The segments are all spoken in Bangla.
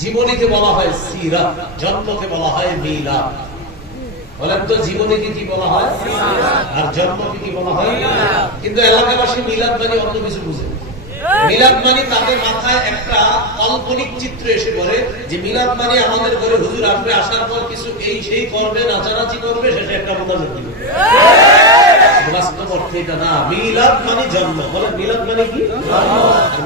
জীবনীকে বলা হয় সিরাত, জন্মকে বলা হয় মিলাদ। বলেন তো জীবনীকে কি বলা হয় আর জন্মকে কি বলা হয়? কিন্তু এলাকাবাসী মিলাদ মানে অন্য কিছু বুঝে। মিলাদ মানে তাদের মাথায় একটা কাল্পনিক চিত্র এসে পড়ে যে মিলাদ মানে আমাদের ঘরে হুজুর আসবে, আসার পর কিছু এই সেই করবে, নাচানাচি করবে, শেষে একটা মোনাজাত দিবে। বাস্তব অর্থে এটা না। মিলাদ মানে জন্ম। বলেন মিলাদ মানে কি?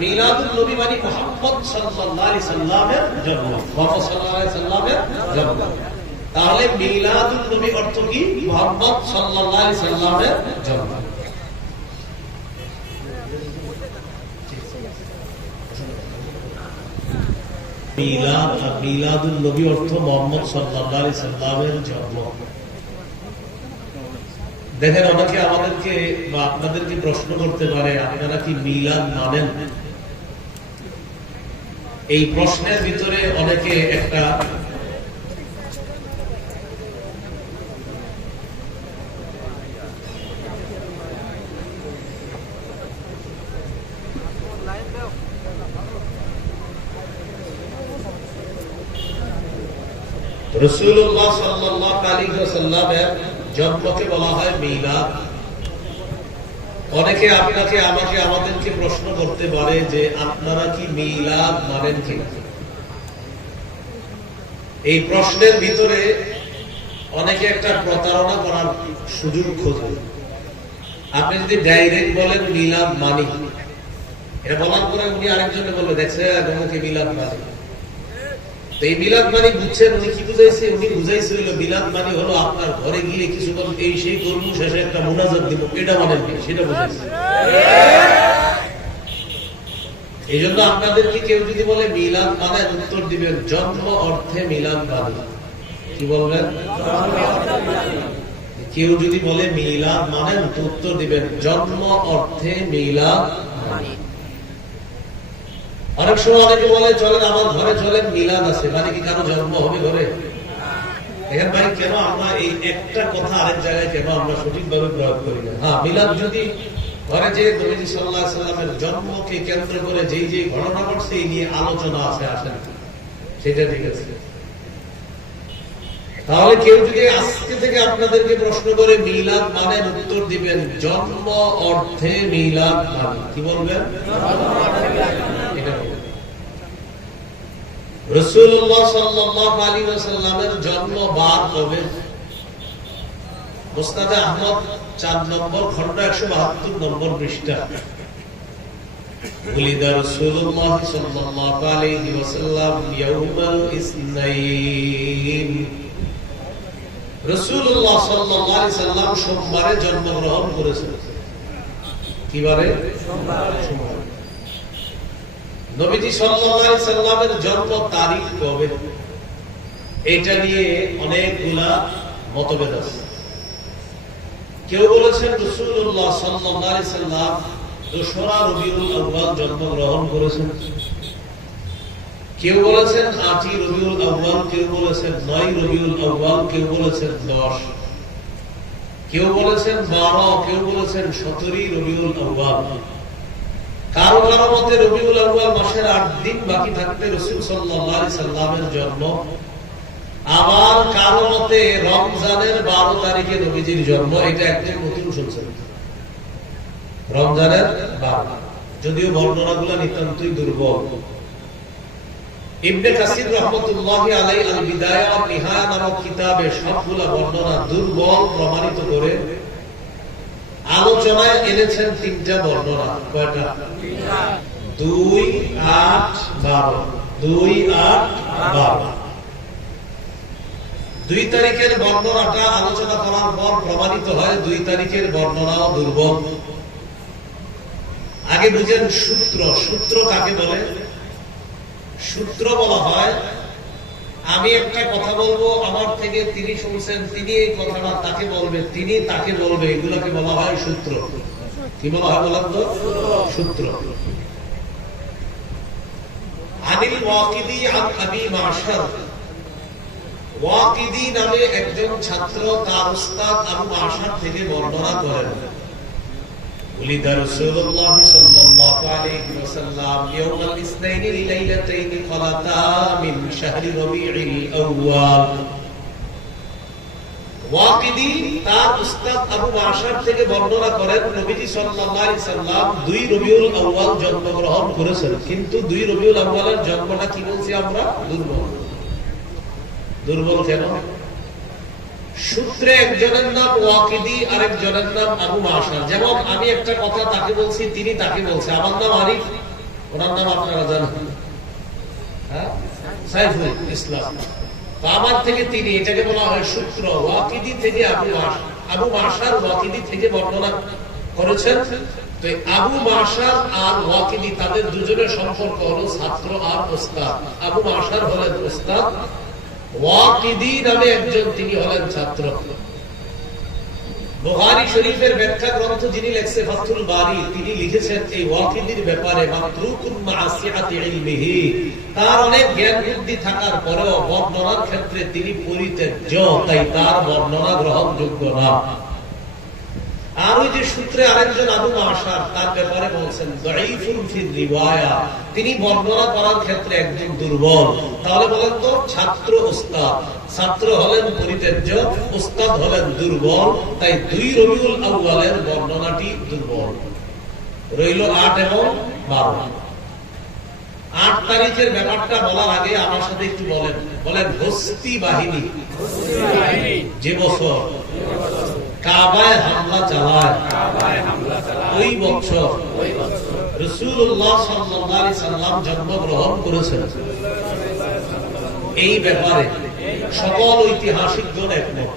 মিলাদুন নবী মানে মুহাম্মদ সাল্লাল্লাহু আলাইহি সাল্লামের জন্ম। মুহাম্মদ সাল্লাল্লাহু আলাইহি সাল্লামের জন্ম। তাহলে মিলাদুন নবী অর্থ কি? মুহাম্মদ সাল্লাল্লাহু আলাইহি সাল্লামের জন্ম। মিলাদ আর মিলাদুন নবী অর্থ মুহাম্মদ সাল্লাল্লাহু আলাইহি সাল্লামের জন্ম। দেখেন অনেকে আমাদেরকে বা আপনাদেরকে প্রশ্ন করতে পারে, আপনারা কি মিলাদ মানেন? এই প্রশ্নের ভিতরে অনেকে একটা রাসূলুল্লাহ সাল্লাল্লাহু আলাইহি ওয়াসাল্লামের জন্মকে বলা হয় মিলাদ। অনেকে আপনাকে আমাকে আমাদেরকে প্রশ্ন করতে পারে যে আপনারা কি মিলাদ মানেন কিনা? এই প্রশ্নের ভিতরে অনেকে একটা প্রতারণা করার সুযোগ খোঁজে। আপনি যদি ডাইরেক্ট বলেন মিলাদ মানি, এটা বলার পরে উনি আরেকজনে বলবে দেখছে তোমাকে মিলাদ মানি। এই মিলাদ মানে বুঝছেন উনি কি বুঝাইছে? উনি বুঝাইছে হলো মিলাদ মানে হলো আপনার ঘরে গিয়ে কিছু এই সেই করবো, শেষে একটা মুনাজাত দিব, এটা মানেন কি? সেটা বুঝাইছে। এই জন্য আপনাদেরকে কেউ যদি বলে মিলাদ মানে, উত্তর দিবেন জন্ম অর্থে মিলাদ মানে। কি বলবেন? কেউ যদি বলে মিলাদ মানেন, তো উত্তর দিবেন জন্ম অর্থে মিলাদ মানে। অনেক সময় অনেকে বলে চলেন আমার ঘরে চলেন মিলাদ আছে, মানে কি কারো জন্ম হবে ঘরে? দেখেন ভাই, কেন আমরা এই একটা কথা আরেক জায়গায় কেন আমরা সঠিকভাবে প্রয়োগ করি না? হ্যাঁ, মিলাদ যদি ঘরে যে নবীজি সাল্লাল্লাহু আলাইহি সাল্লামের জন্মকে কেন্দ্র করে যেই যে ঘটনা ঘটছে এই নিয়ে আলোচনা আছে, আসেন সেটা ঠিক আছে। তাহলে কেউ যদি আজকে থেকে আপনাদেরকে প্রশ্ন করে মিলাদ মানে, উত্তর দিবেন জন্ম অর্থে মিলাদ মানে। কি বলবেন? রাসূলুল্লাহ সাল্লাল্লাহু আলাইহি ওয়াসাল্লামের জন্ম বার কবে? মুসনাদে আহমদ 4 নম্বর খণ্ড 172 নম্বর পৃষ্ঠা। উলিদা রাসূলুল্লাহ সাল্লাল্লাহু আলাইহি ওয়াসাল্লাম ইয়াউমাল ইসনাইন। রাসূলুল্লাহ সাল্লাল্লাহু আলাইহি সাল্লাম সোমবারে জন্মগ্রহণ করেছেন। কি বারে? সোমবার। নবীজি সাল্লাল্লাহু আলাইহি সাল্লামের জন্ম তারিখ কবে? এটা নিয়ে অনেকগুলা মতভেদ আছে। কেউ বলেছেন রাসূলুল্লাহ সাল্লাল্লাহু আলাইহি সাল্লাম 2রা রবিউল আউয়াল জন্মগ্রহণ করেছেন। কেউ বলেছেন 8ই রবিউল আউয়াল, কেউ বলেছেন 9 রবিউল আউয়াল, কেউ বলেছেন 10, কেউ বলেছেন 12, কেউ বলেছেন 17ই রবিউল আউয়াল। কারো কারো মতে রবিউল আউয়াল মাসের 8 দিন বাকি থাকতে রাসূল সাল্লাল্লাহু আলাইহি সাল্লামের জন্ম। আবার কারো মতে রমজানের 12 তারিখে নবীজির জন্ম। এটা একদম নতুন শুনছেন, রমজানের 12, যদিও বর্ণনাগুলো নিতান্তই দুর্বল। ইবনে কাসির রাহমাতুল্লাহি আলাইহি আল বিদায়া ওয়া নিহায়া নামক কিতাবে সবগুলা বর্ণনা দুর্বল প্রমাণিত করে আলোচনায় এনেছেন 3টা বর্ণনা। কয়টা? 2, 8, 12। 2, 8, 12। 2 তারিখের বর্ণনাটা আলোচনা করার পর প্রমাণিত হয় 2 তারিখের বর্ণনাও দুর্বল। আগে বুঝেন সূত্র। সূত্র কাকে বলে? সূত্র বলা হয় আমি একটা কথা বলবো, আমার থেকে তিনি শুনছেন, তিনি এই কথাটা তাকে বলবে, তিনি তাকে বলবে, এগুলোকে বলা হয় সূত্র। কি বলা হয় বলেন তো? সূত্র। আনিল ওয়াকিদি আন আবি মাশার, ওয়াকিদি নামে একজন ছাত্র তার উস্তাদ আবু মাশার থেকে বর্ণনা করেন। উলিদা রাসূলুল্লাহ সাল্লাল্লাহু আলাইহি ওয়াসাল্লাম ইয়াউমাল ইসনাইনি লাইলাতাইনি খালাতা মিন শাহরি রবিউল আউয়াল। ওয়াকিদি তার উস্তাদ আবু মাশার থেকে বর্ণনা করেন নবীজি সাল্লাল্লাহু আলাইহি সাল্লাম 2 রবিউল আউয়াল জন্মগ্রহণ করেছেন, কিন্তু 2 রবিউল আউয়ালের জন্মটা কি বলছি আমরা? দুর্বল। দুর্বল কেন? সূত্রে একজনের নাম ওয়াকিদি, আরেকজনের নাম আবু মাশার। যেমন আমি একটা কথা তাকে বলছি, তিনি তাকে বলছে। আমার নাম আরিফ, ওনার নাম আপনারা জানেন, হ্যাঁ, সাইফুল ইসলাম। তো আমার থেকে তিনি, এটাকে বলা হয় সূত্র। ওয়াকিদি থেকে আবু মাশার ওয়াকিদি থেকে বর্ণনা করেছেন। তো আবু মাশার আর ওয়াকিদি তাদের দুজনের সম্পর্ক হলো ছাত্র আর ওস্তাদ। আবু মাশার হলেন ওস্তাদ, ওয়াকিদি নামে একজন, তিনি হলেন ছাত্র। বুখারী শরীফের ব্যাখ্যা গ্রন্থ যিনি লিখেছেন ফাথুল বারী, তিনি লিখেছেন এই ওয়াকিদির ব্যাপারে মাতরুকুন মা'আসিআতি ইলমিহি, তার অনেক জ্ঞান বুদ্ধি থাকার পরেও বর্ণনার ক্ষেত্রে তিনি পরিত্যাজ্য, তাই তার বর্ণনা গ্রহণযোগ্য না। আর ওই যে সূত্রে আরেকজন আবু মাশার, তার ব্যাপারে বলছেন দাঈফুন ফির রিওয়ায়া, তিনি বর্ণনা করার ক্ষেত্রে একজন দুর্বল। তাহলে বলেন তো, ছাত্র ওস্তাদ, ছাত্র হলেন পরিত্যাজ্য, ওস্তাদ হলেন দুর্বল, তাই 2 রবিউল আউয়ালের বর্ণনাটি দুর্বল। রইল 8 এবং 12। 8 তারিখের ব্যাপারটা বলার আগে আমার সাথে একটু বলেন হস্তি বাহিনী যে বছর কাবায় হামলা চালায়, ওই বছর রাসূলুল্লাহ সাল্লাল্লাহু আলাইহি সাল্লাম জন্মগ্রহণ করেছেন। এই ব্যাপারে সকল ঐতিহাসিকগণ একমত।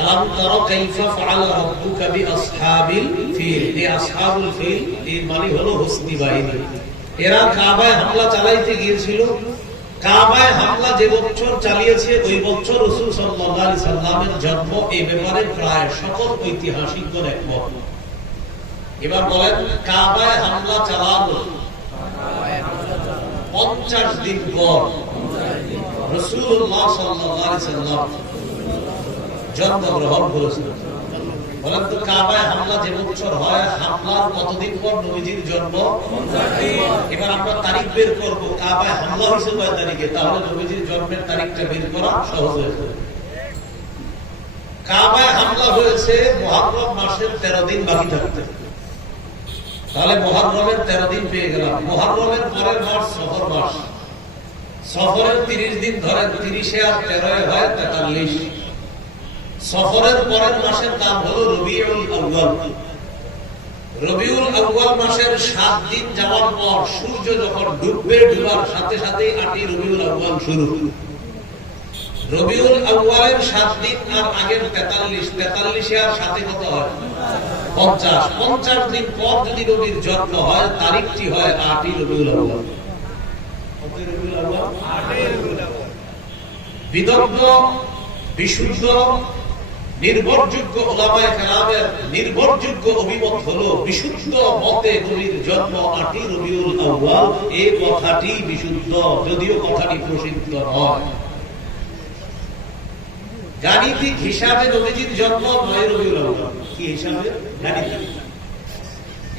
আলাম তারা কাইফা ফাআলা রাব্বুকা বিআসহাবিল ফিল, এই আসহাবুল ফিল এর মানে হলো হস্তি বাহিনী। এরা কাবায় হামলা চালাইতে গিয়েছিল। কাবায় হামলা যে বছর চালিয়েছে ওই বছর রাসূল সাল্লাল্লাহু আলাইহি সাল্লামের জন্ম। এই ব্যাপারে প্রায় সকল ঐতিহাসিকগণ একমত। এবার বলেন, কাবায় হামলা চালানো 50 দিন পর রাসূলুল্লাহ সাল্লাল্লাহু আলাইহি সাল্লাম জন্মগ্রহণ করেছেন। বলেন তো, কাবায় হামলা যে বছর হয়, হামলার কতদিন পর নবীজির জন্ম? 50 দিন। এবার আমরা তারিখ বের করব, কাবায় হামলা হয়েছে কয় তারিখে, তাহলে নবীজির জন্মের তারিখটা বের করা সহজ হয়ে যাবে। কাবায় হামলা হয়েছে মুহররম মাসের 13 দিন বাকি থাকতে, তাহলে মুহররমের 13 দিন পেয়ে গেলাম। মুহররমের পরের মাস সফর মাস, সফরের 30 দিন ধরেন, 30 আর 13 হয় 43। সফরের পরের মাসের নাম হলো রবিউল আউয়াল। রবিউল আউয়াল মাসের 7 দিন যাওয়ার পর সূর্য যখন ডুববে, ডুবার সাথে সাথে 8ই রবিউল আউয়াল শুরু। রবিউল আউয়ালের 7 দিন আর আগের 43, 43 আর সাথে কত হয়? 50। 50 দিন পর যদি নবীর জন্ম হয়, তারিখটি হয় 8ই রবিউল আউয়াল। বিদগ্ধ, বিশুদ্ধ, নির্ভরযোগ্য উলামায়ে কেরামের নির্ভরযোগ্য অভিমত হলো বিশুদ্ধ মতে নবীর জন্ম 8ই রবিউল আউয়াল। এই কথাটি বিশুদ্ধ, যদিও কথাটি প্রসিদ্ধ নয়। গাণিতিক হিসাবে নবীজির জন্ম 9 রবিউল আউয়াল। কি হিসাবে? গাণিতিক।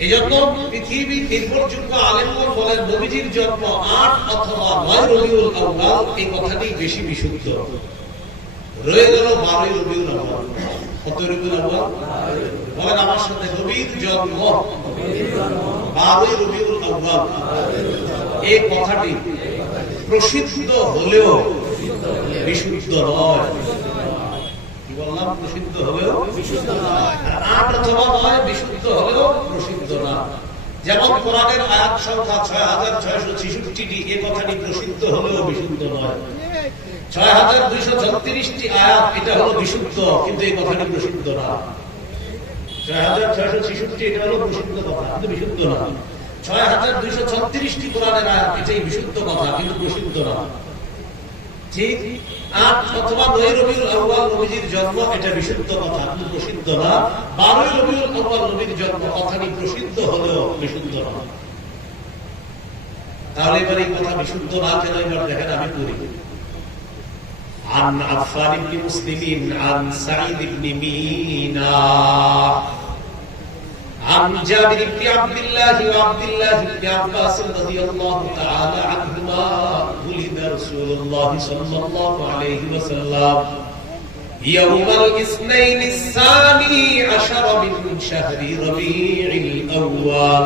এজন্য পৃথিবীর নির্ভরযোগ্য আলেমগণ বলেন নবীজির জন্ম 8 অথবা 9 রবিউল আউয়াল, এই কথাটি বেশি বিশুদ্ধ। রয়ে গেল 12 রবিউল আউয়াল। কত রবিউল আউয়াল? বলেন আমার সাথে, নবীর জন্ম 12 রবিউল আউয়াল। এই কথাটি প্রসিদ্ধ হলেও বিশুদ্ধ নয়। কি বললাম? প্রসিদ্ধ হলেও বিশুদ্ধ নয়। আর 8 অথবা 9 বিশুদ্ধ হলেও প্রসিদ্ধ না। যেমন কোরআনের আয়াত সংখ্যা 6666টি, এই কথাটি প্রসিদ্ধ হলেও বিশুদ্ধ নয়। 6236টি আয়াত, এটা হলো বিশুদ্ধ, কিন্তু এই কথাটি প্রসিদ্ধ না। 6666 এটা হলো প্রসিদ্ধ কথা, কিন্তু বিশুদ্ধ না। 6236টি কোরআনের আয়াত, এটাই বিশুদ্ধ কথা, কিন্তু প্রসিদ্ধ না। ঠিক 8 অথবা 9 রবিউল আউয়াল নবীজির জন্ম, এটা বিশুদ্ধ কথা, কিন্তু প্রসিদ্ধ না। 12 রবিউল আউয়াল নবীর জন্ম, কথাটি প্রসিদ্ধ হলেও বিশুদ্ধ না। তাহলে এবার এই কথা বিশুদ্ধ না কেন, এবার দেখেন আমি করি। عن عفان بن مسلم عن سعيد بن مينا عن جابر بن عبد الله وعبد الله بن عباس رضي الله تعالى عنهما ولد رسول الله صلى الله عليه وسلم يوم الاثنين الثاني عشر من شهر ربيع الأول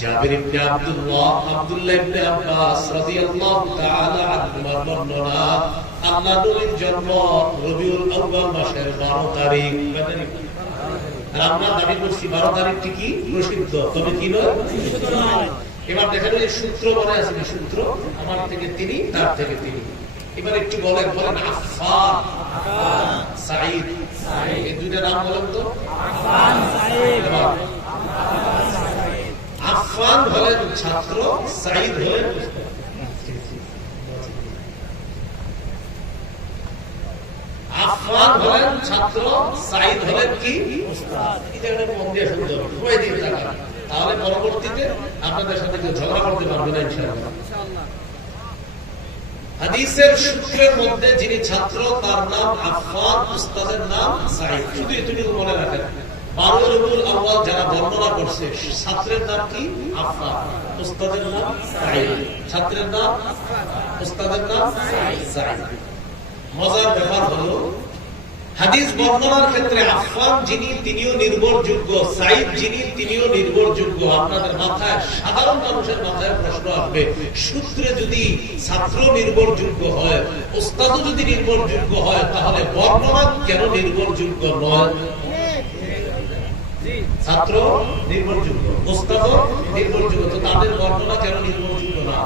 জাবির ইবনে আব্দুল্লাহ ইবনে আব্বাস রাদিয়াল্লাহু তাআলা আনহুমার বর্ণনা আল্লাহ নবীর জন্ম রবিউল আউয়াল মাসের 12 তারিখ। আর আমরা দাবি করছি 12 তারিখটি কি প্রসিদ্ধ, তবে কি নয়। এবার দেখেন এই সূত্র মনে আছে না, সূত্র আমার থেকে তিনি, তার থেকে তিনি। এবার একটু বলেন আফফান সাঈদ, এই দুইটা নাম বলেন তো। আফফান হলেন ছাত্র, সাঈদ হলেন আফফান হলেন ছাত্র, সাঈদ হলেন কি উস্তাদ। এটা একটা মন দিয়ে শুনতে হবে, সবাই দিয়ে থাকা, তাহলে পরবর্তীতে আপনাদের সাথে কেউ ঝগড়া করতে পারবে না ইনশাআল্লাহ। হাদিসের সূত্রের মধ্যে যিনি ছাত্র তার নাম আফফান, উস্তাদের নাম সাঈদ। শুধু এটুকু মনে রাখেন, 12 রবিউল আউয়াল যারা বর্ণনা করছে ছাত্রের নাম কি আফফান, উস্তাদের নাম সাঈদ। ছাত্রের নাম উস্তাদের নাম সাঈদ। মজার ব্যাপার হলো হাদিস বর্ণনার ক্ষেত্রে আফফান যিনি তিনিও নির্ভরযোগ্য, সাঈদ যিনি তিনিও নির্ভরযোগ্য। আপনাদের মাথায়, সাধারণ মানুষের মাথায় প্রশ্ন আসবে, সূত্রে যদি ছাত্র নির্ভরযোগ্য হয়, উস্তাদও যদি নির্ভরযোগ্য হয়, তাহলে বর্ণনা কেন নির্ভরযোগ্য নয়? ছাত্র নির্ভরযোগ্য, উস্তাদও নির্ভরযোগ্য, তো তাদের বর্ণনা কেন নির্ভরযোগ্য না?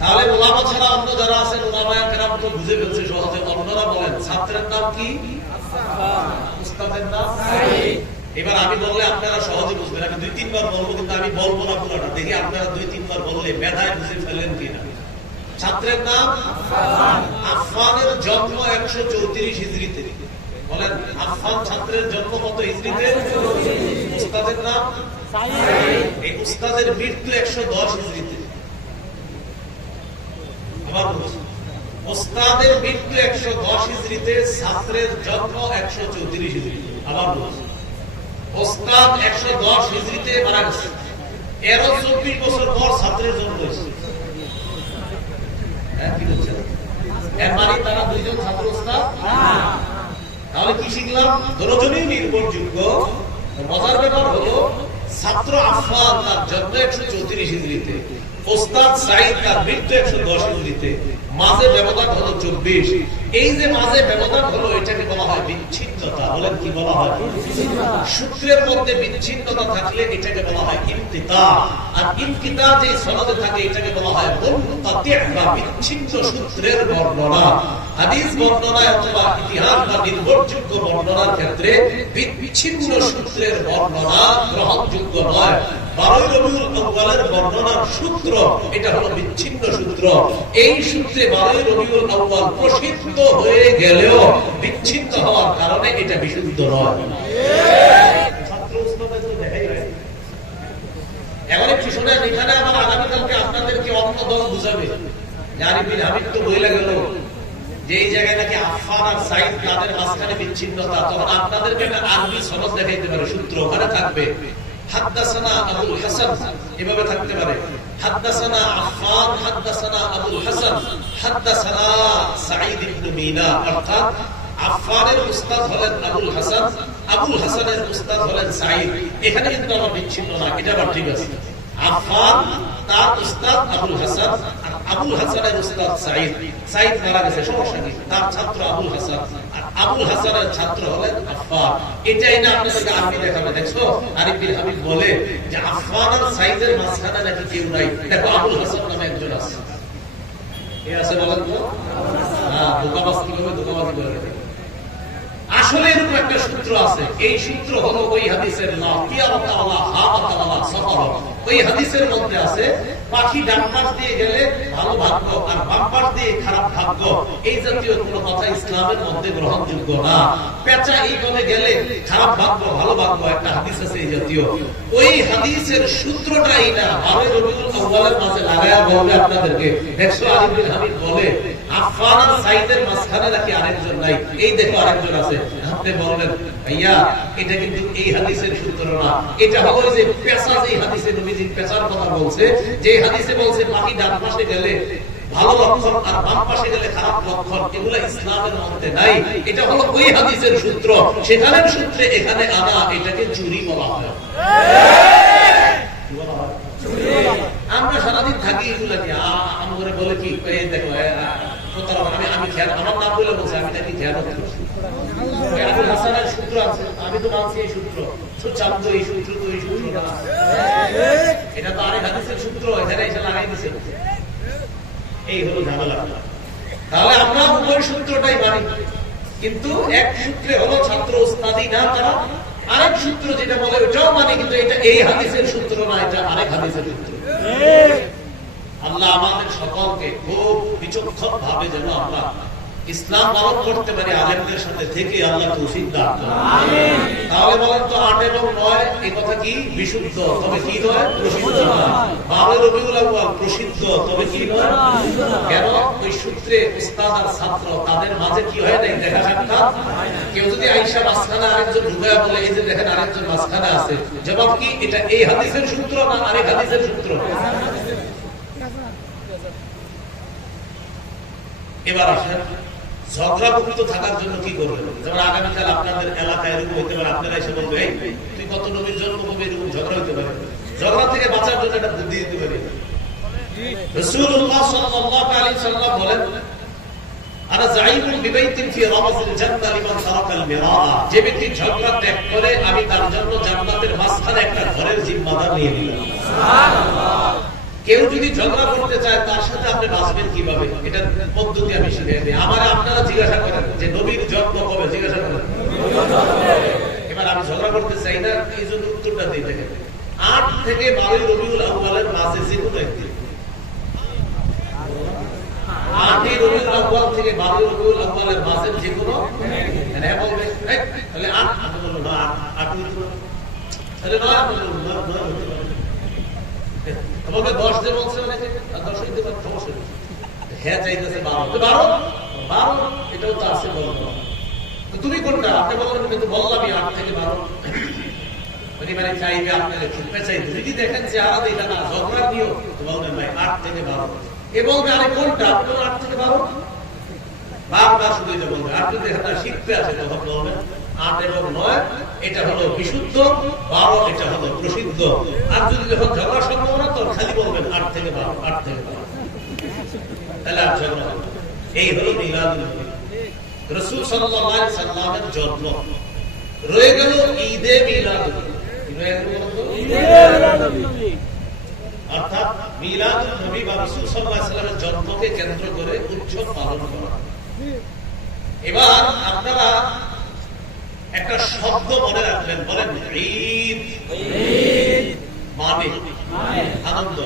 তাহলে ওলামা ছাড়া অন্য যারা আছেন ওলামায়ে কেরাম তো বুঝে ফেলছে সহজে। অন্যরা বলেন ছাত্রের নাম কি উস্তাদের নাম সাঈদ। এবার আমি বললে আপনারা সহজে বুঝবেন, আমি 2-3 বার বলবো, কিন্তু আমি বলবো না পুরোটা, দেখি আপনারা 2-3 বার বললে মেধায় বুঝে ফেলেন কিনা। ছাত্রের নাম আফফান। আফফানের জন্ম 134 হিজরিতে। বলেন আফফান ছাত্রের জন্ম কত হিজরিতে? উস্তাদের নাম সাঈদ। এই উস্তাদের মৃত্যু 110 হিজরিতে। উস্তাদের মৃত্যু 110 হিজরিতে, ছাত্রের জন্ম 134 হিজরিতে। আবার বলছি, উস্তাদ 110 হিজরিতে মারা গেছে, এর 24 বছর পর ছাত্রের জন্ম হয়েছে। কি বলছেন? এর মানে তারা দুইজন ছাত্র উস্তাদ। তাহলে কি শিখলাম? দুজনেই নির্ভরযোগ্য। মজার ব্যাপার হলো ছাত্র আফফান তার জন্ম 134 হিজরিতে, উস্তাদ সাঈদ তার মৃত্যু 110 হিজরিতে। মাঝে ব্যবধান হলো 24। এই যে মাঝে ব্যবধান হলো, এটাকে বলা হয় বিচ্ছিন্নতা। বলেন কি বলা হয়? সূত্রের মধ্যে বিচ্ছিন্নতা থাকলে এটাকে বলা হয় ইনকিতা। আর ইনকিতা যে সনদে থাকে এটাকে বলা হয় মুনকাতি' বা বিচ্ছিন্ন সূত্রের বর্ণনা। হাদিস বর্ণনায় অথবা ইতিহাস বা নির্ভরযোগ্য বর্ণনার ক্ষেত্রে বিচ্ছিন্ন সূত্রের বর্ণনা গ্রহণযোগ্য নয়। 12 রবিউল আউয়ালের বর্ণনার সূত্র এটা হলো বিচ্ছিন্ন সূত্র। এই সূত্রে 12 রবিউল আউয়াল প্রসিদ্ধ হয়ে গেলেও বিচ্ছিন্ন হওয়ার কারণে এটা বিশুদ্ধ নয়। এখন একটু শুনেন, এখানে আমার আগামীকালকে আপনাদেরকে অন্য দল বুঝাবে। জারিবিন হাবিব তো বইলা গেল যে এই জায়গায় নাকি আফফান আর সাঈদ তাদের মাঝখানে বিচ্ছিন্নতা, তখন আপনাদেরকে একটা আরবি সনদ দেখাইতে পারে, সূত্র ওখানে থাকবে। হাদ্দাসানা আবুল হাসান, এভাবে থাকতে পারে। হাদ্দাসানা আফফান, হাদ্দাসানা আবুল হাসান, হাদ্দাসানা সাঈদ ইবনে মিনা। অর্থাৎ আফফানের উস্তাদ হলেন আবুল হাসান, আবুল হাসানের উস্তাদ হলেন সাঈদ। এখানে কিন্তু আমার বিচ্ছিন্ন না, এটা আবার ঠিক আছে। আফফান তার উস্তাদ আবুল হাসান, আবুল হাসানের উস্তাদ সাঈদ। সাঈদ মারা গেছে, সমস্যা কি? তার ছাত্র আবুল হাসান, আবুল হাসানের ছাত্র হলেন আফফান। এটাই না আপনাদেরকে আরবি দেখাবে। দেখছো আরিফিন হাবিব বলে যে আফফান আর সাঈদের মাঝখানে নাকি কেউ নাই। দেখো আবুল হাসান নামে একজন আছে। কে আছে বলেন তো? হ্যাঁ, ধোঁকাবাজ কিভাবে ধোঁকাবাজি করে। আসলে এরকম একটা সূত্র আছে। এই সূত্র হলো ওই হাদিসের নাম কিয়ামত আল্লাহ হাওয়া আল্লাহ সফর। ওই হাদিসের মধ্যে আছে পাখি ডান পাশ দিয়ে গেলে ভালো ভাগ্য আর বাম পাশ দিয়ে খারাপ ভাগ্য। এই জাতীয় কোনো কথা ইসলামের মধ্যে গ্রহণযোগ্য না। পেঁচা এই বলে গেলে খারাপ ভাগ্য ভালো ভাগ্য, একটা হাদিস আছে এই জাতীয়। ওই হাদিসের সূত্রটাই না 12 রবিউল আউয়ালের মাঝে লাগায়া বলবে আপনাদেরকে। দেখছো আরিফিন হাবিব বলে আফফান আর সাঈদের মাঝখানে নাকি আরেকজন নাই। এই দেখো আরেকজন আছে। আপনি বলবেন ভাইয়া এটা কিন্তু এই হাদিসের সূত্র না, এটা হলো যে পেশা, যে হাদিসে নবীজি পেশার কথা বলছে, যে হাদিসে বলছে পাখি ডান পাশে গেলে ভালো লক্ষণ আর বাম পাশে গেলে খারাপ লক্ষণ, এগুলা ইসলামের মধ্যে নাই। এটা হলো ওই হাদিসের সূত্র, সেখানের সূত্রে এখানে আনা, এটাকে চুরি বলা হয়। আমরা সারাদিন থাকি এগুলা নিয়ে, আমরা বলে কি দেখো আমি খেয়াল, আমার নাম বলে বলছে আমি নাকি খেয়াল করছি, সূত্র আছে, আমি তো মানছি এই সূত্র, তো এই সূত্র তো এই সূত্র না, এটা তো আরেক হাদিসের সূত্র, এখানে এসে লাগাই দিছে, এই হলো ঝামেলা। তাহলে আমরা উভয় সূত্রটাই মানি, কিন্তু এক সূত্রে হলো ছাত্র ওস্তাদি না তারা, আরেক সূত্র যেটা বলে ওটাও মানি, কিন্তু এটা এই হাদিসের সূত্র না, এটা আরেক হাদিসের সূত্র। আল্লাহ আমাদের সকলকে খুব বিচক্ষণ ভাবে যেন আমরা ইসলাম পালন করতে পারি, আলেমদের সাথে থেকে আল্লাহ তৌফিক দান করেন। আমিন। তাহলে বলেন তো 8 এবং 9 এই কথা কি বিশুদ্ধ, তবে কি নয় প্রসিদ্ধ নয়। 12 রবিউল আউয়াল প্রসিদ্ধ, তবে কি নয়। কেন? ওই সূত্রে উস্তাদ আর ছাত্র তাদের মাঝে কি হয় নাই, দেখা সাক্ষাৎ। কেউ যদি আয়েশা মাঝখানে আরেকজন ঢুকায়া বলে এই যে দেখেন আরেকজন মাঝখানে আছে, জবাব কি এটা এই হাদিসের সূত্র না আরেক হাদিসের সূত্র? এবার আসেন ঝগড়ামুক্ত থাকার জন্য কি করবেন। যেমন আগামীকাল আপনাদের এলাকায় এরকম হইতে পারে, আপনারা এসে বলবে এই তুই কত নবীর জন্ম কবে, এরকম ঝগড়া হইতে পারে। ঝগড়া থেকে বাঁচার জন্য একটা বুদ্ধি দিতে পারে। রাসূলুল্লাহ সাল্লাল্লাহু আলাইহি সাল্লাম বলেন আনা যাইমুন বিবাইতিন ফি রামাজিল জান্নাহ লিমান তারাকাল মিরাআ, যে ব্যক্তি ঝগড়া ত্যাগ করে আমি তার জন্য জান্নাতের মাঝখানে একটা ঘরের জিম্মাদার নিয়ে নিলাম। সুবহানাল্লাহ। কেউ যদি ঝগড়া করতে চায় তার সাথে আপনি বাঁচবেন কিভাবে, এটা পদ্ধতি আমি শিখিয়ে দিই। আমার আপনারা জিজ্ঞাসা করেন যে নবীর জন্ম কবে, জিজ্ঞাসা করেন। এবার আমি ঝগড়া করতে চাই না, এই জন্য উত্তরটা দিই। দেখেন 8 থেকে 12 রবিউল আউয়ালের মাঝে যে কোনো একদিন, 8 রবিউল আউয়াল থেকে 12 রবিউল আউয়ালের মাঝে যে কোনো, হ্যাঁ বলবে তাহলে 8, আমি বলবো না 8 হইতো না, তাহলে 9 আমি বলবো না 9 হইতো না, আমাকে 10 যে বলছে অনেকে, 10 হইতে পারে, সমস্যা নেই। হ্যাঁ চাইতেছে 12, তো 12 এটাও তো আছে বলবো। তো তুমি কোনটা? আপনি বললেন কিন্তু বললামই 8 থেকে 12। মানে চাইবে আপনাকে খুঁজবে চাইবে, যদি দেখেন যে আলাদা এটা না ঝগড়া দিও, তো বলবেন ভাই 8 থেকে 12। এ বলবে আরে কোনটা? আপনি 8 থেকে 12 বারবার শুধু এটা বলবে। আর যদি এটা শিখতে আছে তখন বলবেন 8 এবং 9 এটা হলো বিশুদ্ধ, 12 এটা হলো প্রসিদ্ধ। আর যদি যখন ঝগড়ার সম্ভাবনা তখন খালি বলবেন 8 থেকে 12, 8 থেকে 12। তাহলে আর ঝগড়া হবে। এই হলো মিলাদুন নবী। রাসূল সাল্লাল্লাহু আলাইহি সাল্লামের জন্ম রয়ে গেল ঈদে মিলাদুন নবী। অর্থাৎ মিলাদুন নবী বা রাসূল সাল্লাল্লাহু আলাইহি সাল্লামের জন্মকে কেন্দ্র করে উৎসব পালন করা। এবার আপনারা একটা শব্দ মনে রাখবেন, বলেন ঈদ। মানে আনন্দ।